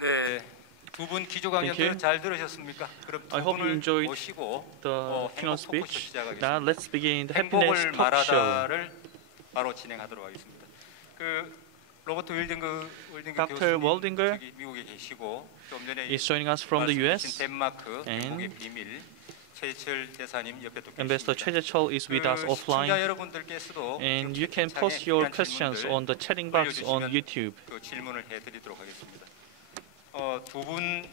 네, 두 분 기조 강연들 잘 들으셨습니까? 그럼 두 I hope you 분을 enjoyed 모시고 the keynote 행복 토크쇼 speech. 시작하겠습니다. Now let's begin the happiness 행복을 talk show. 말하다를 바로 진행하도록 하겠습니다. 그 로버트 윌딩거 Dr. 교수님 Waldinger 저기 미국에 계시고 좀 전에 is joining us from the 말씀하신 US. 덴마크 and 행복의 비밀 최재철 대사님 옆에 또 Ambassador 계십니다. Choi Jae-chul is with us 시청자 offline, 여러분들께서도 and you can 채팅창에 post your 필요한 questions 질문들 on the chatting box on 올려주시면 YouTube. 그 질문을 해드리도록 하겠습니다. 두 분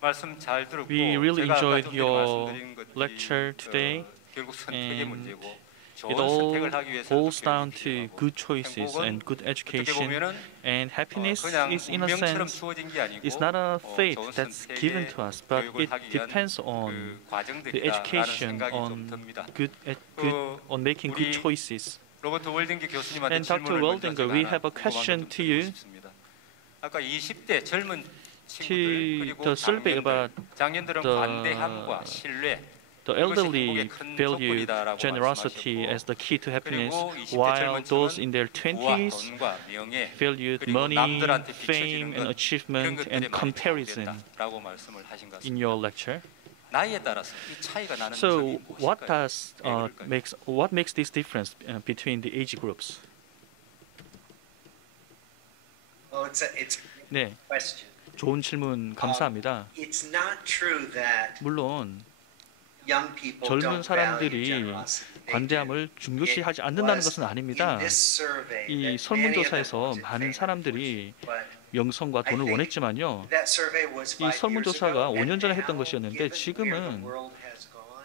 말씀 잘 들었고 We really 제가 아까 enjoyed 좀 전에 your 말씀드린 것들이, lecture today, 결국 선택의 and 문제고 It 좋은 all 선택을 하기 위해서는 boils down to 필요하고 good choices 행복은 and good 어떻게 education, 보면은 and happiness 그냥 is in a 운명처럼 sense 주어진 게 아니고 it's not a fate 좋은 that's 선택의 given to us, but 교육을 it 하기 위한 depends 그 on the 과정들이다라는 education 생각이 좀 on 듭니다. on making good 우리 choices. 로버트 월딩기 교수님한테 And Dr. 질문을 먼저 Waldinger, 제가 we 하나 have a 궁금한 question 것 to 좀 you. 드리고 싶습니다. 아까 20대 젊은 To 친구들 그리고 the survey about 장년들은 the 관대함과 신뢰 the elderly value generosity as the key to happiness, while those in their 20s 돈과 명예 valued 그리고 money, 남들한테 fame, 비춰지는 and 것 achievement 그런 and 것들에 많이 comparison 라고 말씀을 하신 것 in 같습니다. your lecture. 나이에 따라서 이 차이가 나는 So, 점이 무엇일까요? what makes this difference between the age groups? Well, it's a 네, question. 좋은 질문 감사합니다. It's not true that 물론 young people 젊은 don't value 사람들이 generosity. They do. 관대함을 중요시하지 않는다는 것은 아닙니다. 이 설문조사에서 많은 사람들이 명성과 돈을 원했지만요. 이 설문조사가 5년 전에 했던 것이었는데 지금은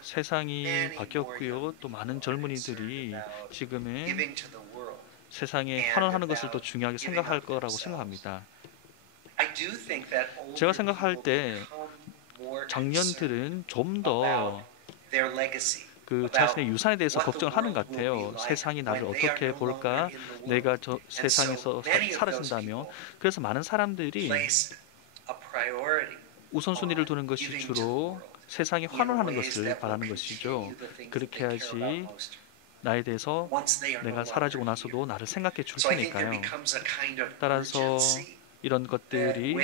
세상이 바뀌었고요. 또 많은 젊은이들이 지금은 세상에 환원하는 것을 더 중요하게 생각할 거라고 생각합니다. 제가 생각할 때 장년들은 좀 더 그 자신의 유산에 대해서 걱정을 하는 것 같아요. 세상이 나를 어떻게 볼까? 내가 저 세상에서 사라진다면. 그래서 많은 사람들이 우선순위를 두는 것이 주로 세상이 환원하는 것을 바라는 것이죠. 그렇게 해야지 나에 대해서 내가 사라지고 나서도 나를 생각해 줄 테니까요. 따라서 이런 것들이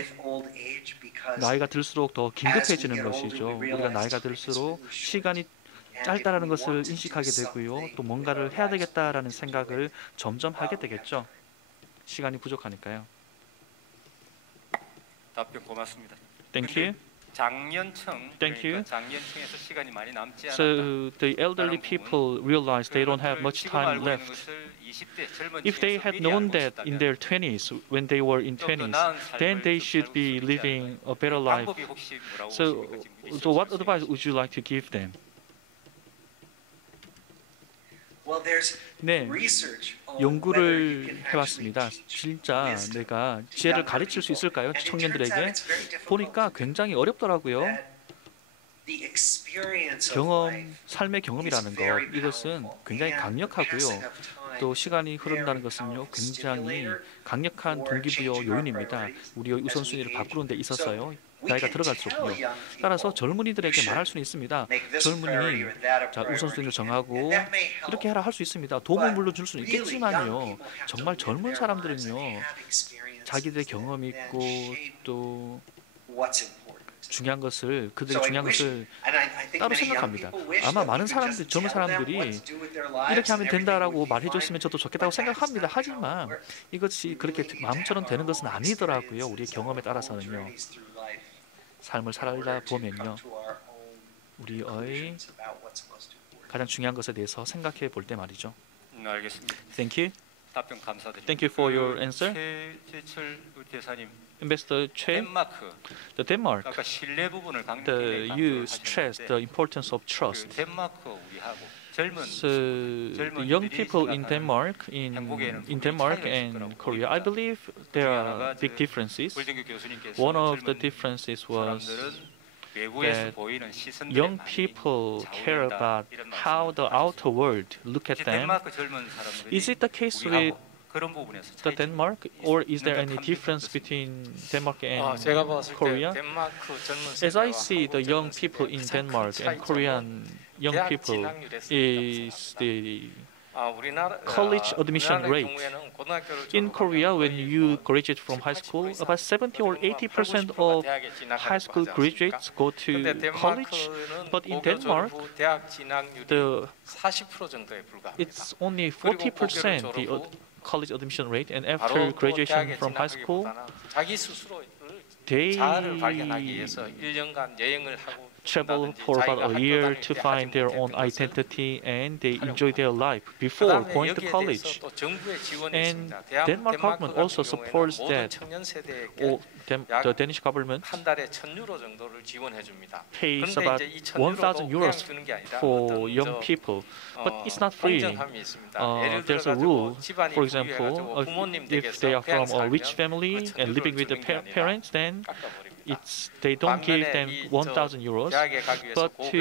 나이가 들수록 더 긴급해지는 것이죠. 우리가 나이가 들수록 시간이 짧다라는 것을 인식하게 되고요. 또 뭔가를 해야 되겠다라는 생각을 점점 하게 되겠죠. 시간이 부족하니까요. 답변 고맙습니다. Thank you. 장년층, Thank you. 그러니까 장년층에서 시간이 많이 남지 않았다. So the elderly people realize they don't have much time left. If they had known that in their 20s, when they were in 20s, then they should be living a better life. So what advice would you like to give them? 네, 연구를 해봤습니다. 진짜 내가 지혜를 가르칠 수 있을까요? 청년들에게? 보니까 굉장히 어렵더라고요. 삶의 경험이라는 것, 이것은 굉장히 강력하고요. 또 시간이 흐른다는 것은요, 굉장히 강력한 동기부여 요인입니다. 우리의 우선순위를 바꾸는 데 있어서요. 나이가 들어갈수록요. 따라서 젊은이들에게 말할 수는 있습니다. 젊은이, 자, 우선순위를 정하고 이렇게 해라 할 수 있습니다. 도움을 물론 줄 수는 있겠지만요. 정말 젊은 사람들은요, 자기들의 경험이 있고 또 중요한 것을 그들의 중요한 것을 따로 생각합니다. 아마 많은 사람들, 젊은 사람들이 이렇게 하면 된다라고 말해줬으면 저도 좋겠다고 생각합니다. 하지만 이것이 그렇게 마음처럼 되는 것은 아니더라고요. 우리의 경험에 따라서는요. 삶을 살다 보면요, 우리의 가장 중요한 것에 대해서 생각해 볼 때 말이죠. 알겠습니다. Thank you. 답변 감사드립니다. Thank you for your answer. 최재철 대사님, Ambassador Choi, 덴마크, the Denmark, 아까 신뢰 부분을 you stressed the importance of trust. 덴마크 우리하고 젊은 So the young people in Denmark, in Denmark and Korea, I believe there are big differences. One of the differences was that young people care about how the outer world look at them. Is it the case with the Denmark, or is there any difference between Denmark and Korea? As I see the young people in Denmark and Korean young people is the college admission rate. In Korea, when you graduate from high school, about 70 or 80% of high school graduates go to college. But in Denmark, it's only 40% the college admission rate, and after graduation from high school, they travel for about a year to find their own identity, and they enjoy their life before going to college. And Denmark government also supports that. The Danish government pays about 1,000 euros for young people, but it's not free. There's a rule. For example, if they are from a rich family and living with the parents, then they don't give them 1,000 euros, but to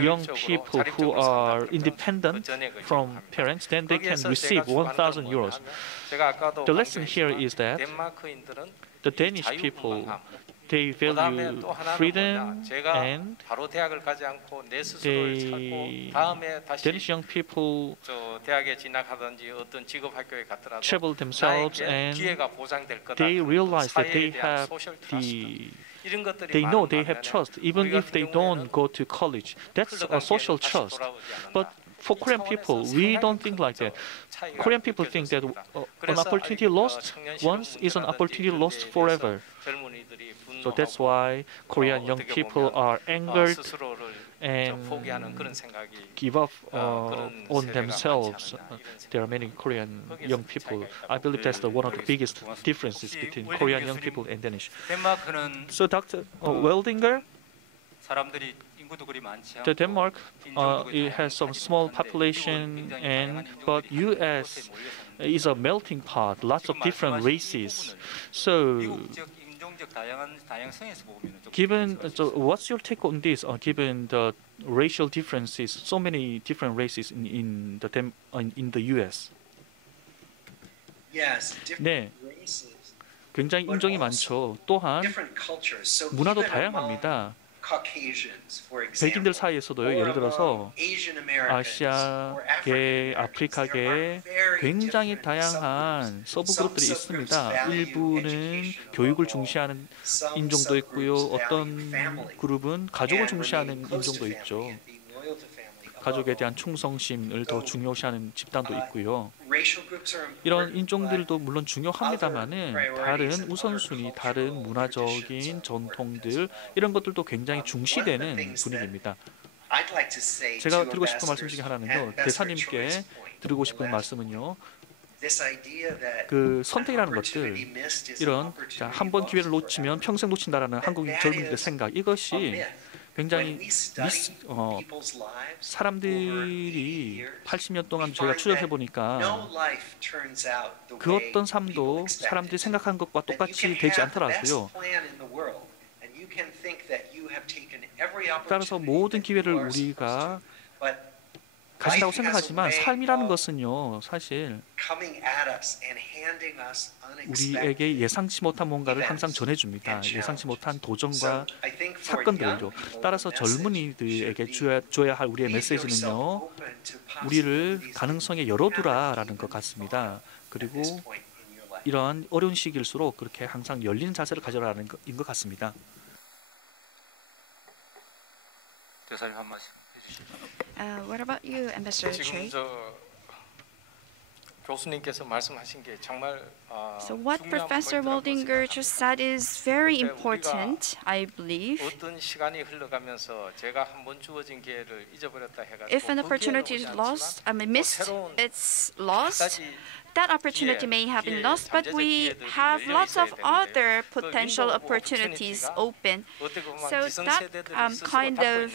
young people who are independent from parents, then they can receive 1,000 euros. The lesson here is that the Danish people, they value freedom, and Danish young people travel themselves, and they realize that they know they have trust, even if they don't go to college. That's a social trust. But for Korean people, we don't think like that. Korean people think that an opportunity lost once is an opportunity lost forever. So that's why Korean young people are angered and give up on themselves. There are many Korean young people. I believe that's one of the biggest differences between Korean young people and Danish. So Dr. Weldinger, the Denmark it has some small population, but U.S. is a melting pot, lots of different races. So what's your take on this? Given the racial differences, so many different races in the U.S. 네, 굉장히 인종이 많죠. 또한 문화도 다양합니다. 백인들 사이에서도요, 예를 들어서 아시아계, 아프리카계 굉장히 다양한 서브 그룹들이 있습니다. 일부는 교육을 중시하는 인종도 있고요. 어떤 그룹은 가족을 중시하는 인종도 있죠. 가족에 대한 충성심을 더 중요시하는 집단도 있고요. 이런 인종들도 물론 중요합니다만은 다른 우선순위, 다른 문화적인 전통들 이런 것들도 굉장히 중시되는 분위기입니다. 제가 드리고 싶은 말씀 중에 하나는요. 대사님께 드리고 싶은 말씀은요. 그 선택이라는 것들, 이런 한 번 기회를 놓치면 평생 놓친다라는 한국인 젊은이들의 생각, 이것이 굉장히 사람들이 80년 동안 저희가 추적해 보니까 그 어떤 삶도 사람들이 생각한 것과 똑같이 되지 않더라고요. 따라서 모든 기회를 우리가 가진다고 생각하지만 삶이라는 것은요, 사실 우리에게 예상치 못한 뭔가를 항상 전해줍니다. 예상치 못한 도전과 사건들을요. 따라서 젊은이들에게 줘야 할 우리의 메시지는요, 우리를 가능성에 열어두라라는 것 같습니다. 그리고 이러한 어려운 시기일수록 그렇게 항상 열린 자세를 가져라는 것인 것 같습니다. 대사님 한 말씀 해주시죠. What about you, Ambassador Choi? 교수님께서 말씀하신 게 정말 So what Professor Waldinger just said is very important, I believe. 어떤 시간이 흘러가면서 제가 한번 주어진 기회를 잊어버렸다 해가지고 If an opportunity is lost, missed, it's lost. That opportunity may have been lost, but we have lots of other potential opportunities open. So that kind of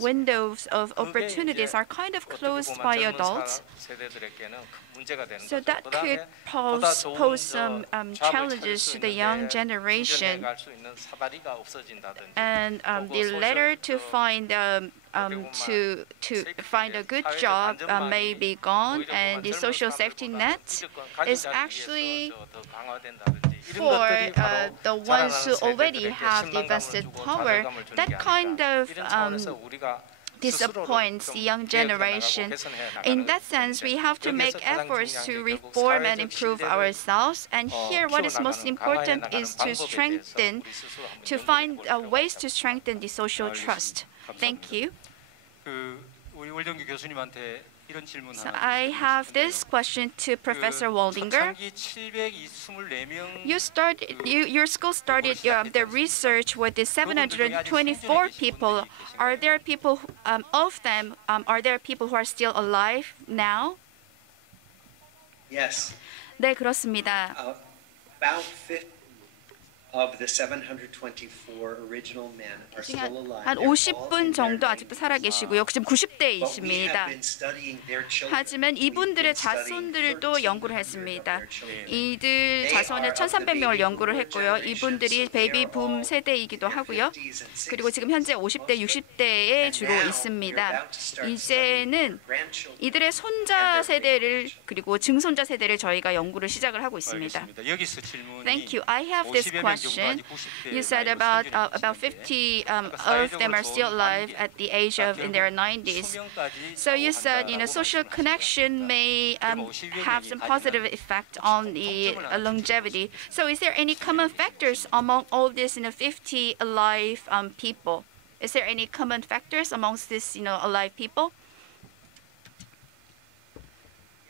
windows of opportunities are kind of closed by adults. So that could pose some challenges to the young generation. And the later to find find a good job may be gone, and the social safety net is actually for the ones who already have the vested power. That kind of disappoints the young generation. In that sense, we have to make efforts to reform and improve ourselves. And here, what is most important is to find ways to strengthen the social trust. Thank you. 그 우리 월정규 교수님한테 이런 질문 So 하나. I have this question to Professor Waldinger. 초창기 724명 Your school started the research with the 724 people. Are there people of them? Are there people who are still alive now? Yes. 네, 그렇습니다. About 50 of the 724 original men are still alive. 한 They're all in 50분 their 정도 아직도 90s. 살아계시고요. 지금 But we 90대이십니다. have been studying their children. 하지만 We've 이분들의 been studying 자손들도 1,300 연구를 of 했습니다. their children. 이들 자손의 1,300명을 연구를 했고요. 이분들이 베이비 붐 세대이기도 하고요. 그리고 지금 현재 50대, 60대에 주로 있습니다. 이제는 이들의 손자 세대를 그리고 증손자 세대를 저희가 연구를 시작을 하고 있습니다. 알겠습니다. 여기서 질문이 Thank you. I have this 50여 명 정도 question. 아직 90대 You said about 50 of them are still alive at the age of in their 90s. So you said, social connection may have some positive effect on the longevity. So is there any common factors among all these 50 alive people? Is there any common factors amongst this alive people?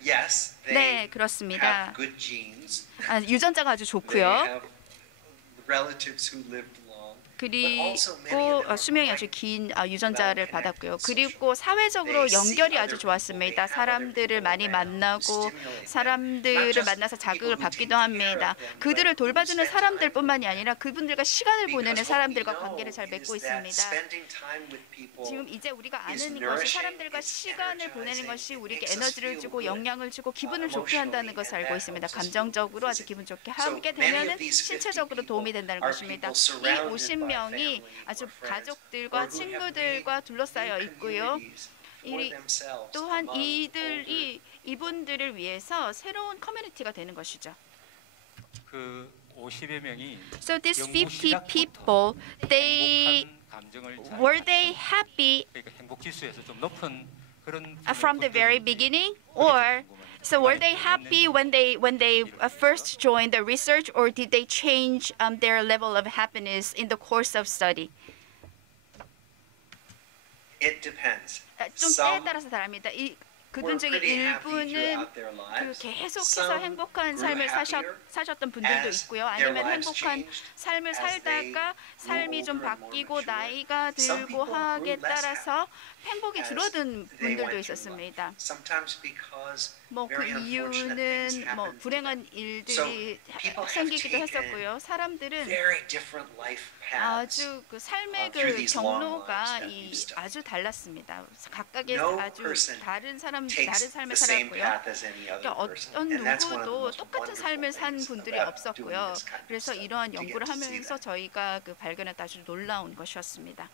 Yes, 네, they 그렇습니다. have good genes. 유전자가 아주 They 좋고요. have relatives who lived long. 그리고 수명이 아주 긴 유전자를 받았고요. 그리고 사회적으로 연결이 아주 좋았습니다. 사람들을 많이 만나고 사람들을 만나서 자극을 받기도 합니다. 그들을 돌봐주는 사람들뿐만이 아니라 그분들과 시간을 보내는 사람들과 관계를 잘 맺고 있습니다. 지금 이제 우리가 아는 것이 사람들과 시간을 보내는 것이 우리에게 에너지를 주고 영향을 주고 기분을 좋게 한다는 것을 알고 있습니다. 감정적으로 아주 기분 좋게 하게 되면은 신체적으로 도움이 된다는 것입니다. 이 50명이 아주 가족들과 친구들과 둘러싸여 있고요. 또한 이분들을 위해서 새로운 커뮤니티가 되는 것이죠. 그 50여 명이 So these 50 people, were they happy 행복 지수에서 좀 높은 그런 from the very beginning, or so were they happy when they first joined the research, or did they change their level of happiness in the course of study? It depends. 좀 때에 따라서 다릅니다. 그분 중에 일부는 계속해서 행복한 삶을 사셨던 분들도 있고요. 아니면 행복한 삶을 살다가 삶이 좀 바뀌고 나이가 들고 하기에 따라서 행복이 줄어든 분들도 있었습니다. 그 이유는 불행한 일들이 생기기도 했었고요. 사람들은 아주 그 삶의 그 경로가 아주 달랐습니다. 각각의 아주 다른 삶을 살았고요. 그러니까 어떤 누구도 똑같은 삶을 산 분들이 없었고요. 그래서 이러한 연구를 하면서 저희가 그 발견했던 아주 놀라운 것이었습니다.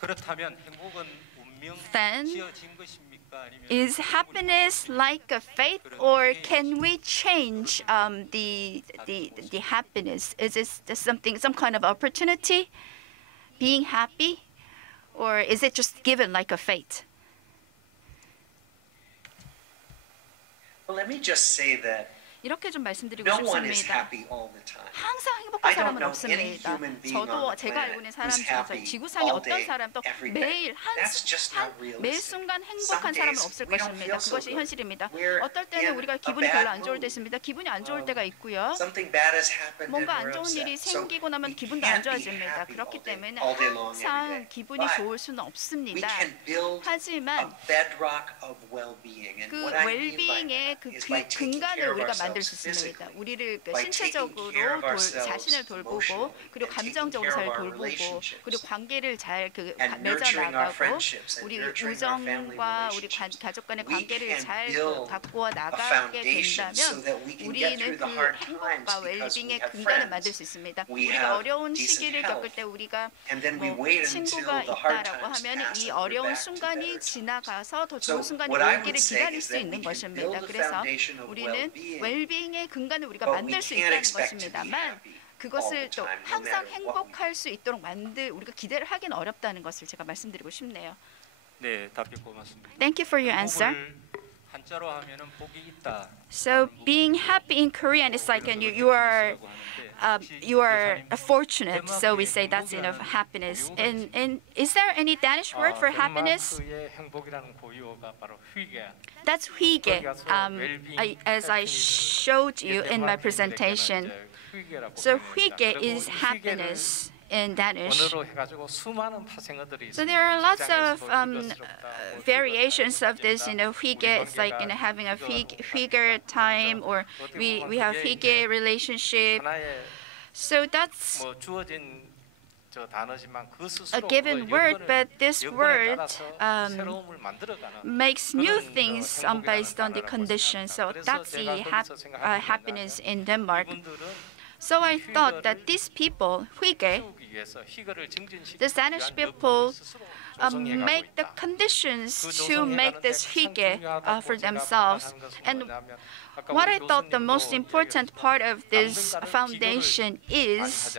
그렇다면 행복은 운명 지어진 것입니까? 아니면 Is happiness like a fate, or can we change the happiness? Is this some kind of opportunity, being happy, or is it just given like a fate? Well, let me just say that 이렇게 좀 말씀드리고 no one is 싶습니다. happy all the time. 항상 행복한 사람은 없습니다. 저도 제가 알고 있는 사람 중에서 지구상에 어떤 사람도 매일 매 순간 행복한 사람은 없을 것입니다. 그것이 현실입니다. 어떨 때는 우리가 기분이 별로 안 좋을 때 있습니다. 기분이 안 좋을 때가 있고요. 뭔가 안 좋은 일이 생기고 나면 기분도 안 좋아집니다. 그렇기 때문에 항상 기분이 좋을 수는 없습니다. 하지만 그 웰빙의 그 근간을 우리가 만들 수 있습니다. 우리를 신체적으로 자신을 돌보고 그리고 감정적으로 잘 돌보고 그리고 관계를 잘 맺어 나가고 우리 우정과 우리 가족 간의 관계를 잘 바꾸어 나가게 된다면 우리는 그 행복과 웰빙의 근간을 만들 수 있습니다. 우리가 어려운 시기를 겪을 때 우리가 친구가 있다라고 하면 이 어려운 순간이 지나가서 더 좋은 순간이 오기를 기다릴 수 있는 것입니다. 그래서 우리는 웰빙의 근간을 우리가 만들 수 있다는 것입니다만 그것을 또 항상 행복할 수 있도록 우리가 기대를 하기는 어렵다는 것을 제가 말씀드리고 싶네요. 네, 답변 고맙습니다. Thank you for your answer. 복을 한자로 하면은 복이 있다. So being happy in Korean is like you are fortunate. So we say that's happiness. And is there any Danish word for happiness? 덴마크의 행복이라는 고유어가 바로 회개. That's hygge. As I showed you in my presentation. So hygge is happiness in Danish. 언어로 해가지고 수많은 파생어들이 So there are lots of 직장에서도 variations of this. hygge. It's like having a hygge time, or we have hygge relationship. 하나의 So that's 뭐 주어진 저 단어지만 그 a 스스로 given 그 word, 여건을- but this 여건에 word 따라서 새로움을 만들어가는 makes new 그런 things 행복이라는 based on the 단어라고 conditions. So 생각합니다. that's 그래서 the 제가 거기서 생각하는 happiness in Denmark. 이분들은 So I thought that these people, hygge, 키우기 위해서 희거를 증진시키기 the Danish 위한 people 여건을 스스로 조성해 가고 make the 있다. conditions 그 to make this hygge for themselves. And what I thought the most important part of this foundation is,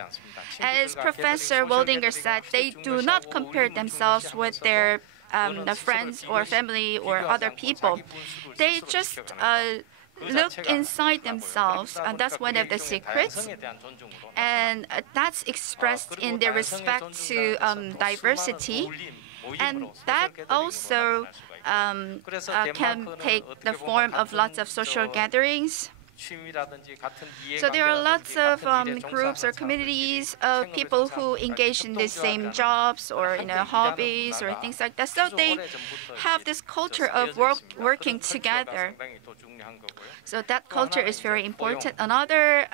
as Professor Waldinger said, they do not compare themselves with their the friends or family or other people. They just look inside themselves, and that's one of the secrets. And that's expressed in their respect to diversity, and that also can take the form of lots of social gatherings. So there are lots of groups or communities of people who engage in the same jobs or hobbies or things like that. So they have this culture of working together. So that culture is very important. Another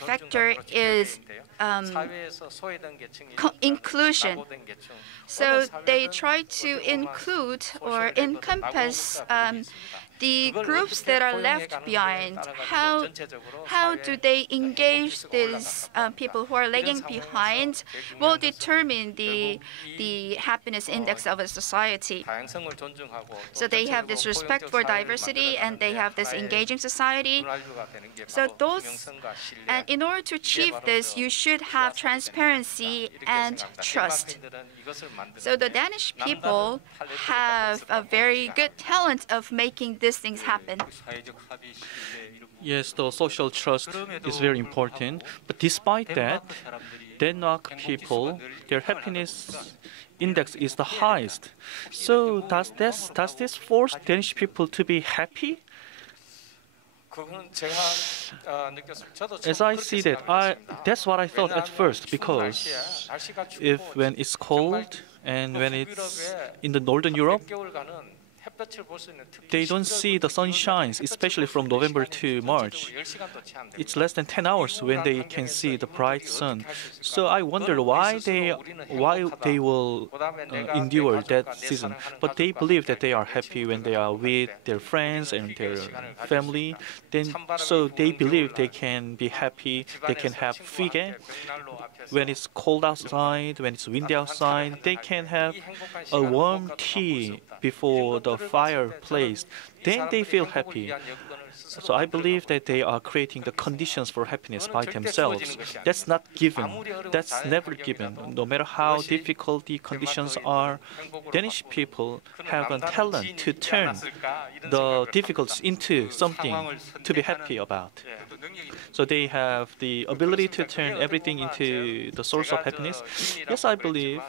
factor is inclusion. So they try to include or encompass the groups that are left behind. How do they engage these people who are lagging behind will determine the happiness index of a society. So they have this respect for diversity and they have this engaging society. So and in order to achieve this, you should have transparency and trust. So the Danish people have a very good talent of making these things happen. Yes, the social trust is very important. But despite that, Denmark people, their happiness index is the highest. So does this force Danish people to be happy? As I see that, that's what I thought at first, because when it's cold and when it's in the northern Europe, they don't see the sunshine, especially from November to March. It's less than 10 hours when they can see the bright sun. So I wonder why they will endure that season. But they believe that they are happy when they are with their friends and their family. So they believe they can be happy. They can have hygge. When it's cold outside, when it's windy outside, they can have a warm tea before the fireplace. Then they feel happy. So I believe that they are creating the conditions for happiness by themselves. That's not given. That's never given. No matter how difficult the conditions are, Danish people have a talent to turn the difficulties into something to be happy about. So they have the ability to turn everything into the source of happiness. Yes, I believe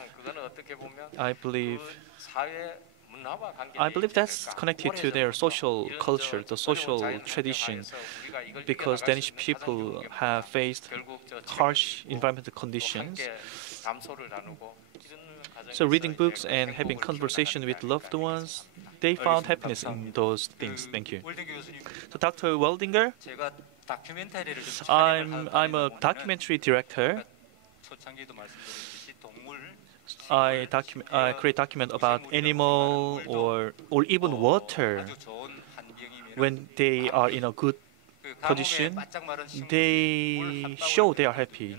that's connected to their social culture, the social tradition, because Danish people have faced harsh environmental conditions. So reading books and having conversation with loved ones, they found happiness in those things. Thank you. So Dr. Waldinger, I'm a documentary director. I create document about animal or even water. When they are in a good condition, they show they are happy.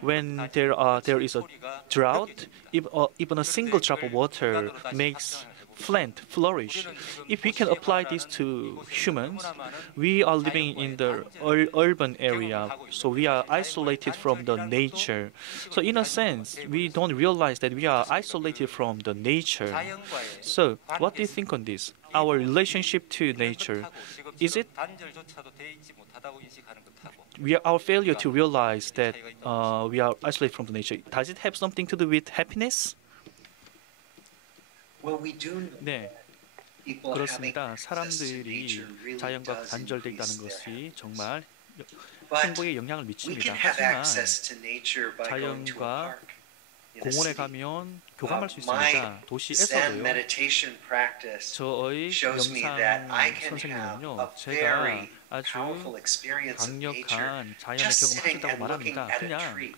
When there is a drought, even a single drop of water makes plant flourish. If we can apply this to humans, we are living in the urban area, so we are isolated from the nature. So in a sense, we don't realize that we are isolated from the nature. So what do you think on this? Our relationship to nature, is it our failure to realize that we are isolated from the nature? Does it have something to do with happiness? Well, we do know 네, people having 그렇습니다. access to nature 사람들이 really 자연과 does 단절되어 있다는 increase 것이 their 정말 But 행복에 영향을 we 미칩니다. can have 하지만 access to nature by going to a 자연과 park in a 공원에 city. 가면 교감할 수 My 있습니다. Zen 도시에서도요. meditation practice 저의 shows me 명상 that I can have 선생님은요, a 제가 very 아주 powerful experience of nature 강력한 자연의 just sitting 경험을 하셨다고 and looking 말합니다. at a 그냥 tree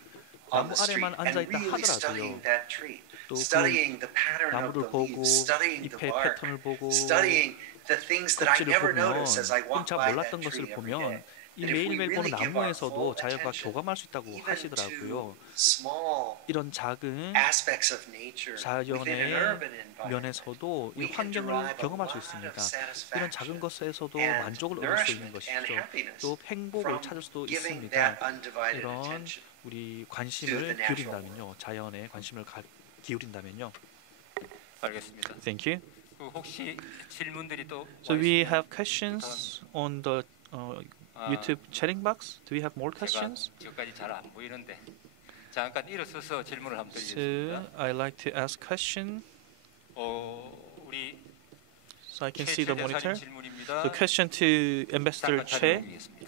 on 나무 the street 아래만 앉아 and 있다 really studying 하더라도요. that tree, 또 그 studying the pattern of 나무를 the 보고 leaves, studying the 잎의 bark, 패턴을 보고 studying the things that I 껍질을 never 보면 notice as I walk 잘 by 몰랐던 that 것을 tree every 보면 day. 이 And if we 매일매일 really 보는 give our 나무에서도 full 자연과 attention 교감할 수 있다고 even 하시더라고요. to small 이런 작은 aspects of nature within an 자연의 urban environment, 면에서도 이 we can 환경을 derive a 경험할 수 lot 있습니다. of 이런 satisfaction 작은 것에서도 and 만족을 얻을 수 있는 nourishment 것이죠. and happiness 또 행복을 from 찾을 수도 giving 있습니다. that undivided 이런 attention. 우리 to 관심을 the natural 기울인다면요, 자연에 관심을 기울인다면요. 알겠습니다. Thank you. 그 혹시 질문들이 또 So we 있으면 have questions on the YouTube chatting box. Do we have more 제가 questions? 저까지 잘 안 보이는데 잠깐 일어서서 질문을 한번 So 드리겠습니다. I like to ask question 우리 so I can see the 최 monitor. 대사님 질문입니다. The question to Ambassador 잠깐 Che. 촬영하겠습니다.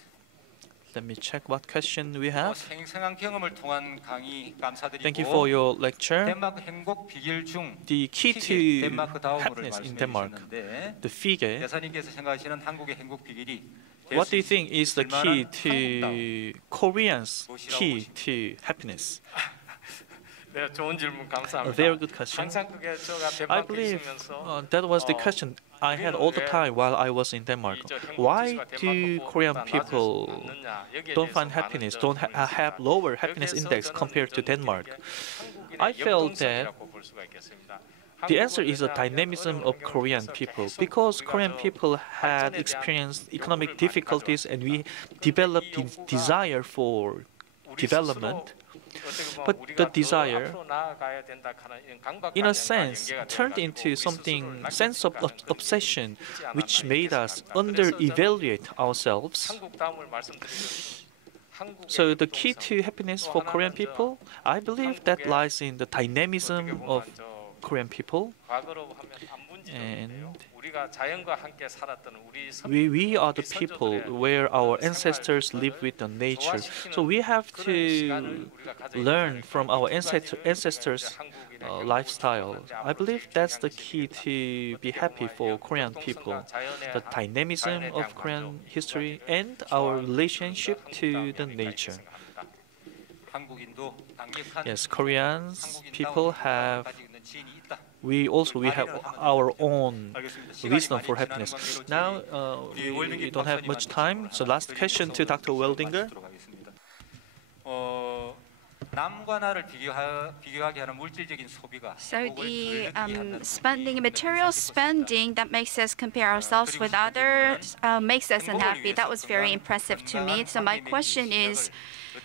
Let me check what question we have. 생생한 경험을 통한 강의 감사드리고 Thank you for your lecture. 덴마크 행복 비결 중 The key 킥의 to 덴마크 다움을 happiness in 말씀해 Denmark, 주셨는데 the figure. 대사님께서 생각하시는 한국의 행복 비결이 What do you think is the key to Koreans' key to happiness? 네, 좋은 질문 A 감사합니다. very good question. 항상 그게 제가 I 덴마크에 believe 있으면서 that was the question I had all the time while I was in Denmark. Why do Korean people don't find happiness, don't have lower happiness index compared to Denmark? I felt that the answer is the dynamism of Korean people. Because Korean people had experienced economic difficulties and we developed the desire for development, but the desire, in a sense, turned into something sense of obsession, which made us under-evaluate ourselves. So the key to happiness for Korean people, I believe that lies in the dynamism of Korean people, and we are the people where our ancestors live with the nature. So we have to learn from our ancestors' lifestyle. I believe that's the key to be happy for Korean people. The dynamism of Korean history and our relationship to the nature. Yes, Koreans people have. We have our own wisdom for happiness. Now we don't have much time. So last question to Dr. Weldinger. 남과 나를 비교하게 하는 물질적인 소비가 So 행복을 the 덜게 한다는 spending, material spending that makes us compare ourselves with others makes us unhappy. That was very impressive to me. So my question is,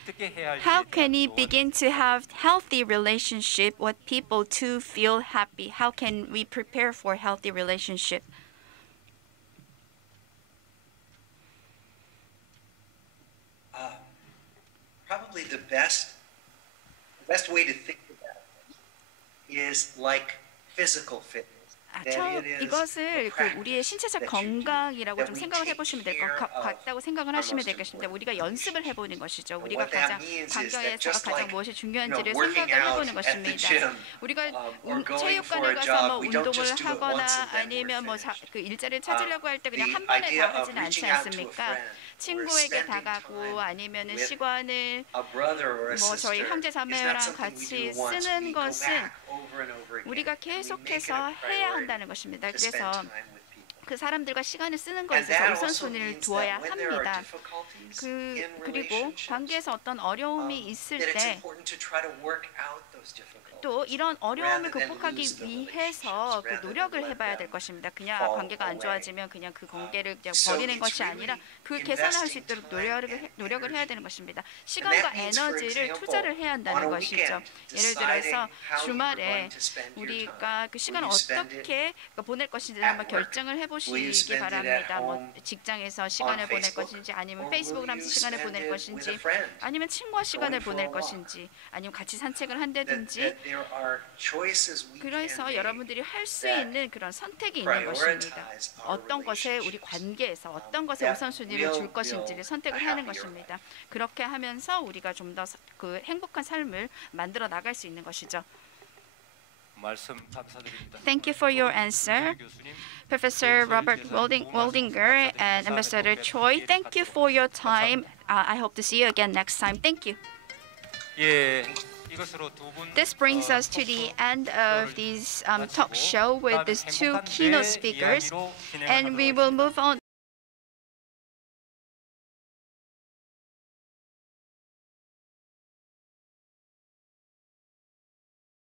어떻게 해야 할지 how can we begin to have healthy relationship with people to feel happy? How can we prepare for healthy relationship? Probably the best way to think about it is like physical fitness. 이것을 우리의 신체적 건강이라고 좀 생각을 해보시면 될 것 같다고 생각을 하시면 되겠습니다. 우리가 연습을 해보는 것이죠. 우리가 가장 관계에서 가장 무엇이 중요한지를 생각을 해보는 것입니다. 우리가 체육관에 가서 뭐 운동을 하거나 아니면 뭐 그 일자리를 찾으려고 할 때 그냥 한 번에 다 하지는 않지 않습니까? 친구에게 다가고 아니면은 시간을 뭐 저희 형제 자매랑 같이 쓰는 것은 우리가 계속해서 해야 한다는 것입니다. 그래서 그 사람들과 시간을 쓰는 것에 있어서 우선순위를 두어야 합니다. 그리고 관계에서 어떤 어려움이 있을 때 those difficulties. 또 이런 어려움을 극복하기 위해서 그 노력을 해봐야 될 것입니다. 그냥 관계가 안 좋아지면 그냥 그 관계를 그냥 버리는 것이 아니라 그 개선할 수 있도록 노력을 해야 되는 것입니다. 시간과 에너지를 투자를 해야 한다는 것이죠. 예를 들어서 주말에 우리가 그 시간을 어떻게 보낼 것인지를 한번 결정을 해보시기 바랍니다. 뭐 직장에서 시간을 보낼 것인지, 아니면 페이스북을 하면서 시간을 보낼 것인지, 아니면 친구와 시간을 보낼 것인지, 아니면 같이 산책을 한다든지. 그래서 여러분들이 할 수 있는 그런 선택이 있는 것입니다. 어떤 것에 우리 관계에서 어떤 것에 우선순위를 줄 것인지를 선택을 하는 것입니다. 그렇게 하면서 우리가 좀 더 그 행복한 삶을 만들어 나갈 수 있는 것이죠. 말씀 감사드립니다. Thank you for your answer, 교수님. Professor Robert Waldinger and Ambassador Choi. Thank you for your time. I hope to see you again next time. Thank you. 예, 이것으로 두 분. This brings us to the end of this talk show with these two keynote speakers, and we will move on